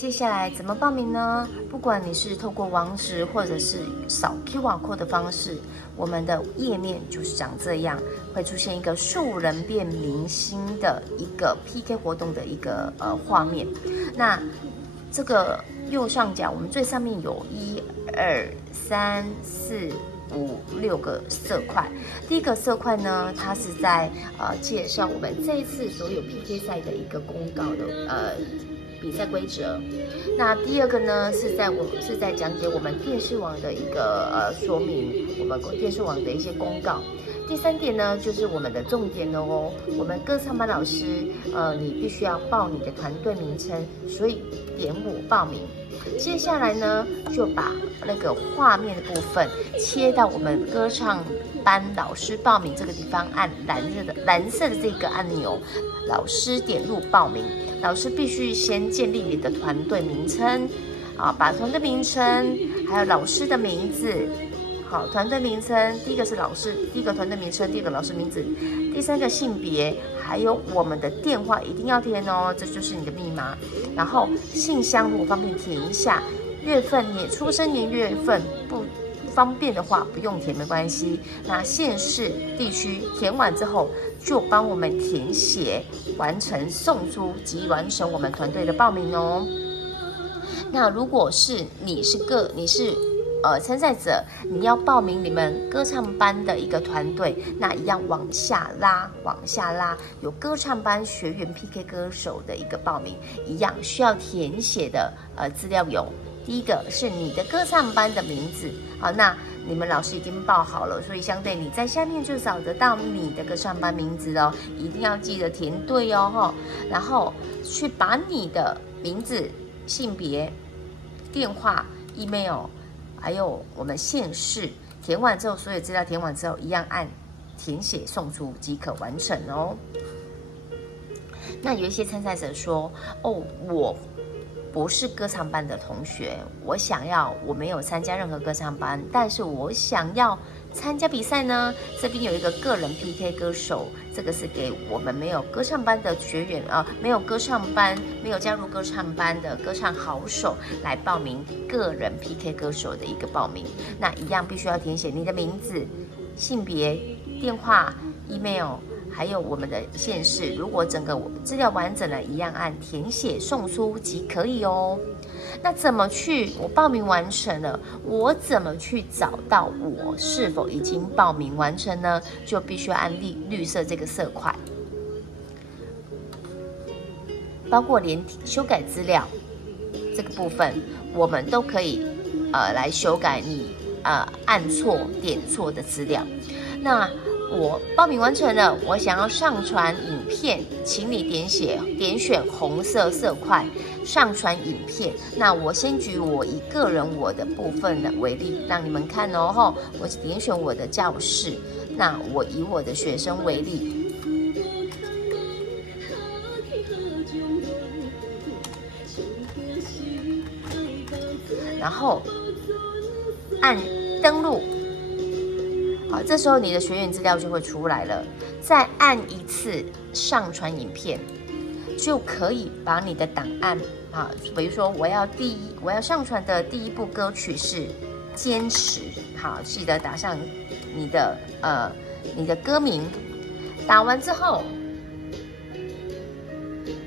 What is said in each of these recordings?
接下来怎么报名呢？不管你是透过网址或者是扫 QR code 的方式，我们的页面就是长这样，会出现一个素人变明星的一个 PK 活动的一个画面。那这个右上角，我们最上面有1、2、3、4、5、6个色块。第一个色块呢，它是在介绍我们这一次所有 PK 赛的一个公告的比赛规则。那第二个呢，是在讲解我们电视网的一个说明，我们电视网的一些公告。第3点呢，就是我们的重点了哦。我们歌唱班老师，你必须要报你的团队名称，所以点我报名。接下来呢，就把那个画面的部分切到我们歌唱班老师报名这个地方，按蓝色的这个按钮，老师点入报名。老师必须先建立你的团队名称，把团队名称还有老师的名字。好，团队名称，第一个是老师，第一个团队名称，第二个老师名字，第3个性别，还有我们的电话一定要填哦，这就是你的密码。然后信箱如果方便填一下，月份出生年月份不方便的话不用填没关系。那县市地区填完之后，就帮我们填写完成送出及完成我们团队的报名哦。那如果是你是参赛者，你要报名你们歌唱班的一个团队，那一样往下拉，有歌唱班学员 PK 歌手的一个报名，一样需要填写的资料有，第一个是你的歌唱班的名字，好，那你们老师已经报好了，所以相对你在下面就找得到你的歌唱班名字哦，一定要记得填对哦，然后去把你的名字、性别、电话、email。还有我们县市填完之后，所有资料填完之后，一样按填写送出即可完成哦。那有一些参赛者说：“哦，我不是歌唱班的同学，我没有参加任何歌唱班，但是我想要参加比赛呢。这边有一个个人 PK 歌手，这个是给我们没有歌唱班的学员没有歌唱班、没有加入歌唱班的歌唱好手来报名个人 PK 歌手的一个报名。那一样必须要填写你的名字、性别、电话、email。”还有我们的县市，如果整个资料完整了，一样按填写送出即可以哦。那怎么去？我报名完成了，我怎么去找到我是否已经报名完成呢？就必须按绿色这个色块，包括连修改资料这个部分，我们都可以来修改你按错点错的资料。那我报名完成了，我想要上传影片，请你点选红色色块上传影片。那我先举我一个人我的部分为例，让你们看哦。我点选我的教室，那我以我的学生为例，然后按登录。好，这时候你的学员资料就会出来了，再按一次上传影片，就可以把你的档案比如说我要上传的第一部歌曲是坚持，好，记得打上你的歌名，打完之后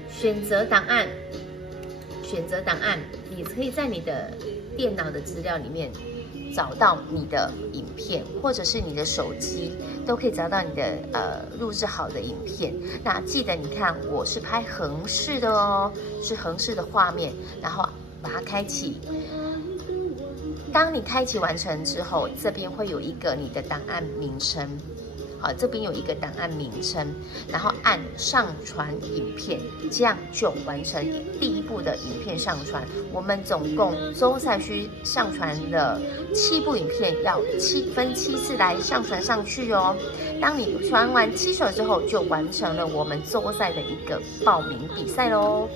选择档案，你可以在你的电脑的资料里面找到你的影片，或者是你的手机都可以找到你的录制好的影片。那记得你看，我是拍横式的哦，是横式的画面，然后把它开启。当你开启完成之后，这边会有一个你的档案名称。好，这边有一个档案名称，然后按上传影片，这样就完成第一步的影片上传。我们总共周赛区上传了7部影片，要分7次来上传上去哦。当你传完7首之后，就完成了我们周赛的一个报名比赛咯。